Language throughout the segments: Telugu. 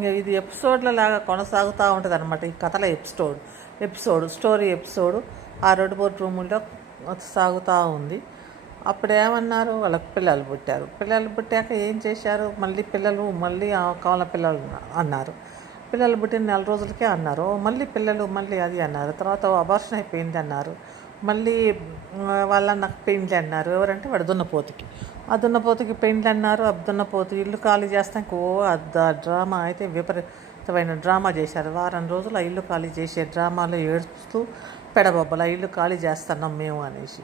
ఇంకా ఇది ఎపిసోడ్ల లాగా కొనసాగుతూ ఉంటుంది అనమాట. ఈ కథల స్టోరీ ఎపిసోడ్ ఆ 2-3 రూముల్లో సాగుతూ ఉంది. అప్పుడు ఏమన్నారు, వాళ్ళకి పిల్లలు పుట్టారు. పిల్లలు పుట్టాక ఏం చేశారు, మళ్ళీ కావాల పిల్లలు అన్నారు. పిల్లలు పుట్టిన 4 రోజులకే అన్నారు, మళ్ళీ అది అన్నారు. తర్వాత అబార్షన్ అయిపోయింది అన్నారు. మళ్ళీ నాకు పెయింట్లు అన్నారు. ఎవరంటే వాడు దున్నపోతుకి. ఆ దున్నపోతుకి పెయింట్లు అన్నారు. ఆ దున్నపోతు ఇల్లు ఖాళీ చేస్తానికి డ్రామా అయితే విపరీతమైన డ్రామా చేశారు. వారం రోజులు ఆ ఇల్లు ఖాళీ చేసే డ్రామాలో ఏడుస్తూ పెడబొబ్బలు, ఆ ఇల్లు ఖాళీ చేస్తున్నాం మేము అనేసి.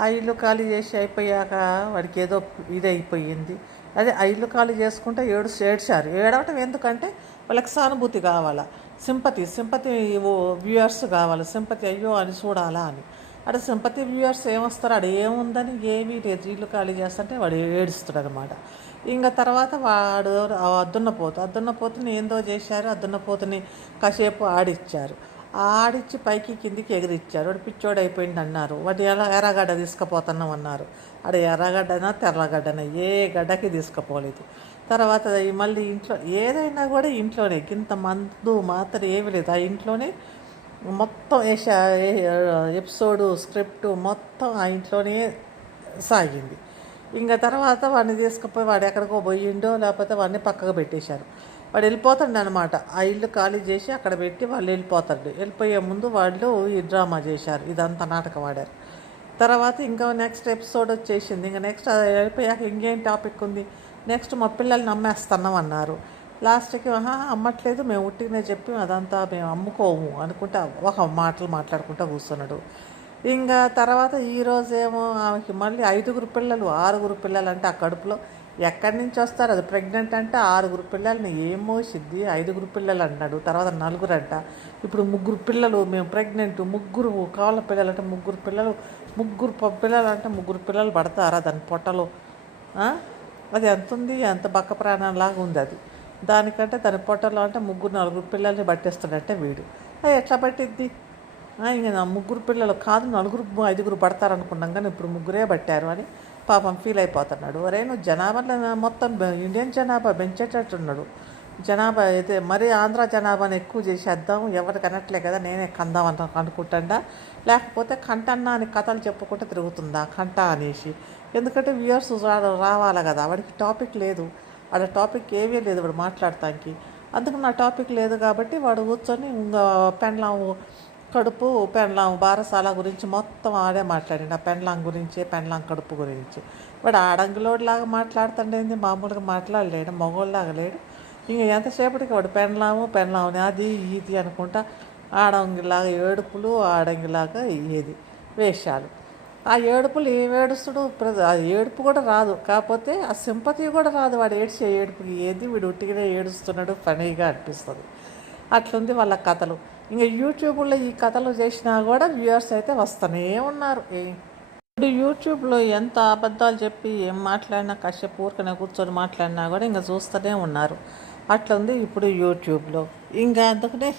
ఆ ఇల్లు ఖాళీ చేసి అయిపోయాక వాడికి ఏదో ఇదైపోయింది. అదే ఆ ఇల్లు ఖాళీ చేసుకుంటే ఏడ్చారు. ఏడవటం ఎందుకంటే వాళ్ళకి సానుభూతి కావాలా, సింపతి వ్యూయర్స్ కావాలి, సింపతి అయ్యో అని చూడాలా అని. అక్కడ సింపతి వ్యూయర్స్ ఏమొస్తారు, అక్కడ ఏముందని ఏమీ లేదు. ఇల్లు ఖాళీ చేస్తుంటే వాడు ఏడుస్తాడు అనమాట. ఇంకా తర్వాత వాడు దున్నపోతుని ఏందో చేశారు. ఆ దున్నపోతుని కాసేపు ఆడిచ్చి పైకి కిందికి ఎగిరిచ్చారు. వాడు పిచ్చోడు అయిపోయింది అన్నారు. వాడు ఎర్రగడ్డ తీసుకుపోతున్నాం అన్నారు. అక్కడ ఎర్రగడ్డనా తెల్లగడ్డనా ఏ గడ్డకి తీసుకుపోలేదు. తర్వాత మళ్ళీ ఇంట్లో ఏదైనా కూడా ఇంట్లోనే, ఇంత మందు మాత్రం ఏమి లేదు, ఆ ఇంట్లోనే మొత్తం ఎపిసోడు స్క్రిప్ట్ మొత్తం ఆ ఇంట్లోనే సాగింది. ఇంకా తర్వాత వాడిని తీసుకుపోయి వాడు ఎక్కడికో పోయిండో లేకపోతే వాడిని పక్కకు పెట్టేశారు. వాడు వెళ్ళిపోతాడు అనమాట. ఆ ఇల్లు ఖాళీ చేసి అక్కడ పెట్టి వాళ్ళు వెళ్ళిపోతాడు. వెళ్ళిపోయే ముందు వాళ్ళు ఈ డ్రామా చేశారు, ఇదంతా నాటకం ఆడారు. తర్వాత ఇంకా నెక్స్ట్ ఎపిసోడ్ వచ్చేసింది. ఇంకా నెక్స్ట్ వెళ్ళిపోయాక ఇంకేం టాపిక్ ఉంది, నెక్స్ట్ మా పిల్లల్ని అమ్మేస్తున్నాం అన్నారు. లాస్ట్కి అమ్మట్లేదు, మేము ఉట్టిగానే చెప్పి అదంతా మేము అమ్ముకోము అనుకుంటా ఒక మాట్లాడుకుంటూ కూర్చున్నాడు. ఇంకా తర్వాత ఈరోజేమో ఆమెకి మళ్ళీ 5 పిల్లలు 6 పిల్లలు అంటే ఆ కడుపులో ఎక్కడి నుంచి వస్తారు, అది ప్రెగ్నెంట్ అంటే 6 పిల్లల్ని ఏం మోసిద్ది. 5 పిల్లలు అన్నాడు, తర్వాత 4 అంట, ఇప్పుడు 3 పిల్లలు మేము ప్రెగ్నెంట్, 3 కావాల పిల్లలు అంటే 3 పిల్లలు, 3 పిల్లలు అంటే 3 పిల్లలు పడతారా దాని పొట్టలో? అది ఎంత ఉంది, ఎంత బక్క ప్రాణంలాగా ఉంది అది. దానికంటే దాని పొట్టలో అంటే 3-4 పిల్లల్ని పట్టేస్తున్నట్టే వీడు. అది ఎట్లా పట్టిద్ది? ఇంక నా 3 పిల్లలు కాదు 4-5 పడతారనుకున్నాం, కానీ ఇప్పుడు 3 పట్టారు అని పాపం ఫీల్ అయిపోతున్నాడు. ఒరే నువ్వు జనాభాలో మొత్తం ఇండియన్ జనాభా పెంచేటట్టున్నాడు. జనాభా అయితే మరీ ఆంధ్ర జనాభాని ఎక్కువ చేసేద్దాం, ఎవరికి అనట్లే కదా, నేనే కందాం అనుకుంటా. లేకపోతే కంటన్నా అని కథలు చెప్పుకుంటూ తిరుగుతుందా కంట అనేసి. ఎందుకంటే వ్యూయర్స్ రావాలి కదా, వాడికి టాపిక్ లేదు, ఆడ టాపిక్ ఏమీ లేదు వాడు మాట్లాడటానికి. అందుకు నా టాపిక్ లేదు కాబట్టి వాడు కూర్చొని పెండ్లాం బారసాల గురించి మొత్తం ఆడే మాట్లాడిండు. ఆ పెండ్లాం కడుపు గురించి వాడు ఆడంగిలోడిలాగా మాట్లాడుతుండేంది, మామూలుగా మాట్లాడలేడు, మగోళ్ళలాగా లేడు. ఇంక ఎంతసేపటికి వాడు పెండ్లాంని అది ఇది అనుకుంటా ఆడంగిలాగా ఏడుపులు, ఆడంగిలాగా వేషాలు. ఆ ఏడుపులు ఏం ఏడుస్తుడు, ఆ ఏడుపు కూడా రాదు, కాకపోతే ఆ సింపతి కూడా రాదు. వాడు ఏడ్చే ఏడుపుకి వీడు ఉట్టిగానే ఏడుస్తున్నాడు, ఫనీగా అనిపిస్తుంది. అట్లుంది వాళ్ళ కథలు. ఇంకా యూట్యూబ్లో ఈ కథలు చేసినా కూడా వ్యూయర్స్ అయితే వస్తూనే ఉన్నారు. ఇప్పుడు యూట్యూబ్లో ఎంత అబద్ధాలు చెప్పి ఏం మాట్లాడినా, కాసేపు ఊరికనే కూర్చొని మాట్లాడినా కూడా ఇంకా చూస్తూనే ఉన్నారు. అట్లుంది ఇప్పుడు యూట్యూబ్లో. ఇంకా అందుకనే